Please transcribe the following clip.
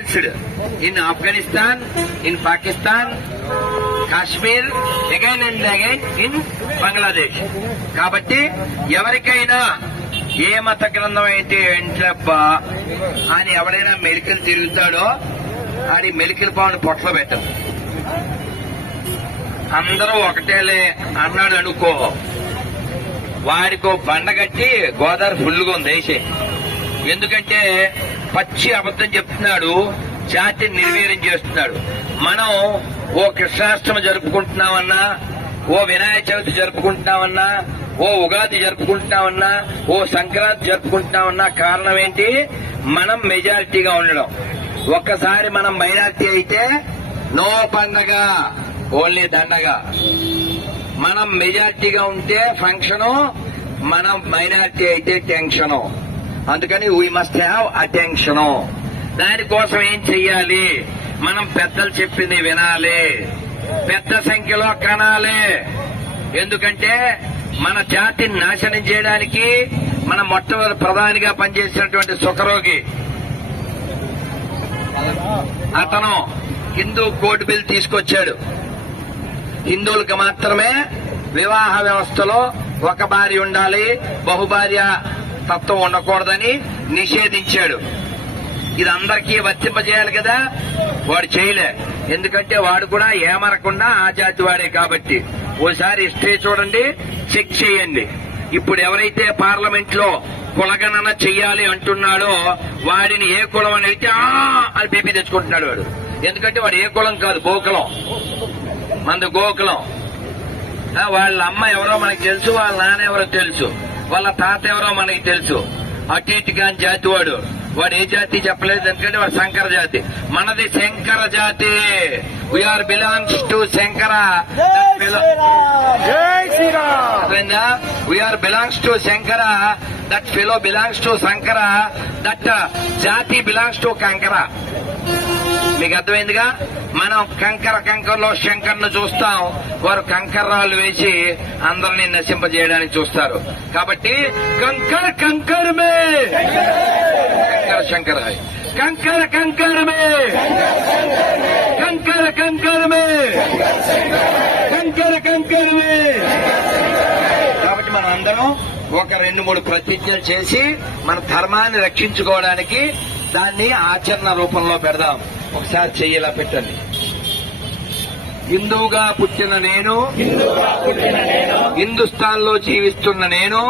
Silenced in Afghanistan in Pakistan Kashmir again and again in Bangladesh కాబట్టి ఎవరికైనా ఏ మత గ్రంథం అయితే ఏంట్లబ్బా అని ఎవడైనా మెలికలు తిరుగుతాడో ఆడి మెలికల పావుని పొట్ల పెట్టం అందరూ ఒకటేలే అన్నాడు అనుకో వాడికో బండ కట్టి గోదావరి ఫుల్గా ఉంది వేసే ఎందుకంటే పచ్చి అబద్ధం చెప్తున్నాడు జాతిని నిర్వీర్యం చేస్తున్నాడు. మనం ఓ కృష్ణాష్టమి జరుపుకుంటున్నామన్నా ఓ వినాయక చవితి జరుపుకుంటున్నామన్నా ఓ ఉగాది జరుపుకుంటున్నామన్నా ఓ సంక్రాంతి జరుపుకుంటున్నామన్నా కారణం ఏంటి? మనం మెజారిటీగా ఉండడం. ఒక్కసారి మనం మైనారిటీ అయితే నో పండగ ఓన్లీ దండగ. మనం మెజార్టీగా ఉంటే ఫంక్షను మనం మైనార్టీ అయితే టెన్షను. అందుకని వీ మస్ట్ హ్యావ్ అటెన్షన్ దానికోసం ఏం చెయ్యాలి? మనం పెద్దలు చెప్పింది వినాలి. పెద్ద సంఖ్యలో కనాలి. ఎందుకంటే మన జాతిని నాశనం చేయడానికి మన మొట్టమొదటి ప్రధానిగా పనిచేసినటువంటి సుఖరోగి అతను హిందూ కోడ్ బిల్ తీసుకొచ్చాడు. హిందువులకు మాత్రమే వివాహ వ్యవస్థలో ఒక భార్య ఉండాలి. బహుభార్య తత్వం ఉండకూడదని నిషేధించాడు. ఇది అందరికీ వర్తింపజేయాలి కదా? వాడు చేయలే. ఎందుకంటే వాడు కూడా ఏమరకుండా ఆ జాతి వాడే కాబట్టి. ఓసారి హిస్టరీ చూడండి చెక్ చేయండి. ఇప్పుడు ఎవరైతే పార్లమెంట్లో కులగణన చెయ్యాలి అంటున్నాడో వాడిని ఏ కులం అని అయితే "ఆ" అని బీపీ తెచ్చుకుంటున్నాడు వాడు. ఎందుకంటే వాడు ఏ కులం కాదు గోకులం. మంది గోకులం. వాళ్ళ అమ్మ ఎవరో మనకి తెలుసు వాళ్ళ నాన్న ఎవరో తెలుసు. వాళ్ళ తాత ఎవరో మనకి తెలుసు. అటు ఇటు కాని జాతి వాడు. వాడు ఏ జాతి చెప్పలేదు ఎందుకంటే వాడు శంకర జాతి. మనది శంకర జాతి. We are belongs to sankara. జై Shri Ram! We are belongs to sankara. That fellow belongs to sankara. That jati belongs to kankara. మీకు అర్థమైందిగా? మనం కంకర కంకరలో శంకర్ను చూస్తాం. వారు కంకర్రాలు వేసి అందరినీ నశింపజేయడానికి చూస్తారు. కాబట్టి కంకర కంకరమే! కంకర శంకర కంకర కంకరమే! కంకర కంకరమే! కంకర కంకరమే! కాబట్టి మనం అందరం ఒక రెండు మూడు ప్రతిజ్ఞలు చేసి మన ధర్మాన్ని రక్షించుకోవడానికి దాన్ని ఆచరణ రూపంలో పెడదాం. ఒకసారి చెయ్యేలా పెట్టండి. హిందువుగా పుట్టిన నేను హిందుస్థాన్లో జీవిస్తున్న నేను